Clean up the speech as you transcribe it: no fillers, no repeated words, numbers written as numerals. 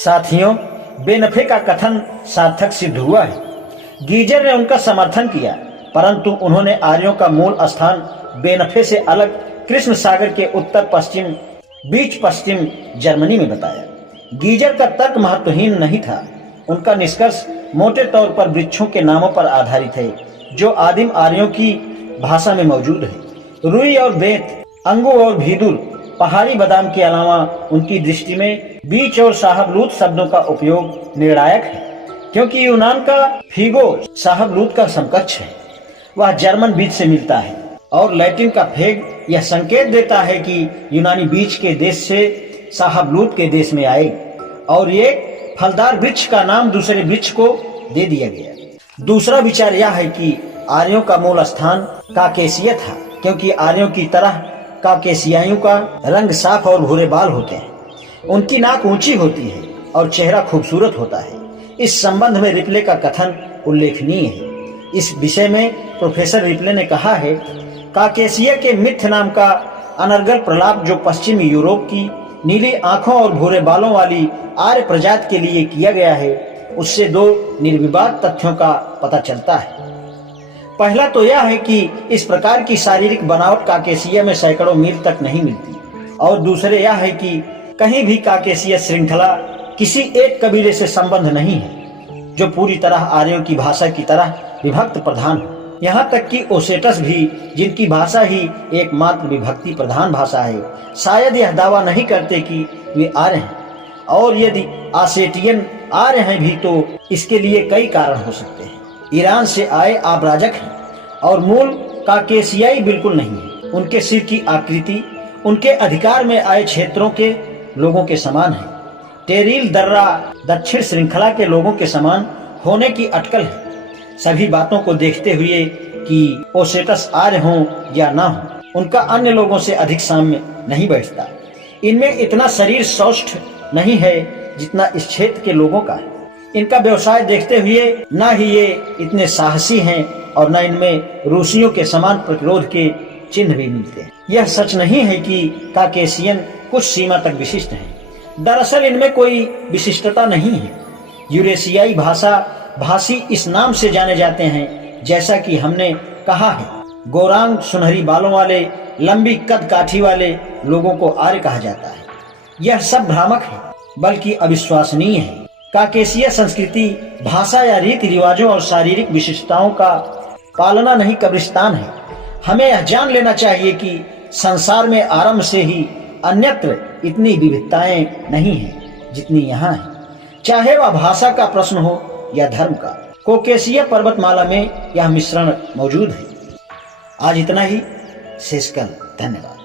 साथियों, बेनफे का कथन सार्थक सिद्ध हुआ है। गीजर ने उनका समर्थन किया, परंतु उन्होंने आर्यों का मूल स्थान बेनफे से अलग कृष्ण सागर के उत्तर पश्चिम बीच पश्चिम जर्मनी में बताया। गीजर का तर्क महत्वहीन नहीं था। उनका निष्कर्ष मोटे तौर पर वृक्षों के नामों पर आधारित है जो आदिम आर्यों की भाषा में मौजूद है। रुई और बेत, अंगू और भीदुर, पहाड़ी बादाम के अलावा उनकी दृष्टि में बीच और शाहबलूत शब्दों का उपयोग निर्णायक है, क्योंकि यूनान का फीगो शाहबलूत का समकक्ष है। वह जर्मन बीज से मिलता है और लैटिन का फेग यह संकेत देता है कि यूनानी बीज के देश से शाहबलूत के देश में आए और ये फलदार वृक्ष का नाम दूसरे वृक्ष को दे दिया गया। दूसरा विचार यह है कि आर्यों का मूल स्थान काकेशिया था, क्योंकि आर्यों की तरह काकेशियाइयों का रंग साफ और भूरे बाल होते हैं। उनकी नाक ऊंची होती है और चेहरा खूबसूरत होता है। इस संबंध में रिप्ले का कथन उल्लेखनीय है। इस विषय में प्रोफेसर रिप्ले ने कहा है, काकेशिया के मिथ नाम का अनर्गल प्रलाप जो पश्चिमी यूरोप की नीली आंखों और भूरे बालों वाली आर्य प्रजाति के लिए किया गया है, उससे दो निर्विवाद तथ्यों का पता चलता है। पहला तो यह है कि इस प्रकार की शारीरिक बनावट काकेशिया में सैकड़ों मील तक नहीं मिलती, और दूसरे यह है कि कहीं भी काकेशिया श्रृंखला किसी एक कबीले से संबंध नहीं है जो पूरी तरह आर्यों की भाषा की तरह विभक्त प्रधान हो। यहाँ तक कि ओसेटस भी, जिनकी भाषा ही एकमात्र विभक्ति प्रधान भाषा है, शायद यह दावा नहीं करते कि वे आर्य हैं, और यदि आसेटियन आर्य हैं भी तो इसके लिए कई कारण हो सकते हैं। ईरान से आए आब्राजक हैं और मूल काकेशियाई बिल्कुल नहीं है। उनके सिर की आकृति उनके अधिकार में आए क्षेत्रों के लोगों के समान है। टेरील दर्रा दक्षिण श्रृंखला के लोगों के समान होने की अटकल है। सभी बातों को देखते हुए कि ओसेटस आर्य हों या ना हो, उनका अन्य लोगों से अधिक साम्य नहीं बैठता। इनमें इतना शरीर सौष्ठ नहीं है जितना इस क्षेत्र के लोगों का है। इनका व्यवसाय देखते हुए न ही ये इतने साहसी हैं और न इनमें रूसियों के समान प्रतिरोध के चिन्ह भी मिलते हैं। यह सच नहीं है कि काकेशियन कुछ सीमा तक विशिष्ट हैं। दरअसल इनमें कोई विशिष्टता नहीं है। यूरेशियाई भाषी इस नाम से जाने जाते हैं, जैसा कि हमने कहा है। गोरांग सुनहरी बालों वाले लंबी कद काठी वाले लोगों को आर्य कहा जाता है। यह सब भ्रामक है, बल्कि अविश्वसनीय है। काकेशिया संस्कृति, भाषा या रीति रिवाजों और शारीरिक विशिष्टताओं का पालना नहीं कब्रिस्तान है। हमें यह जान लेना चाहिए कि संसार में आरंभ से ही अन्यत्र इतनी विविधताएं नहीं हैं जितनी यहाँ है, चाहे वह भाषा का प्रश्न हो या धर्म का। कोकेशिया पर्वतमाला में यह मिश्रण मौजूद है। आज इतना ही, शेष कल। धन्यवाद।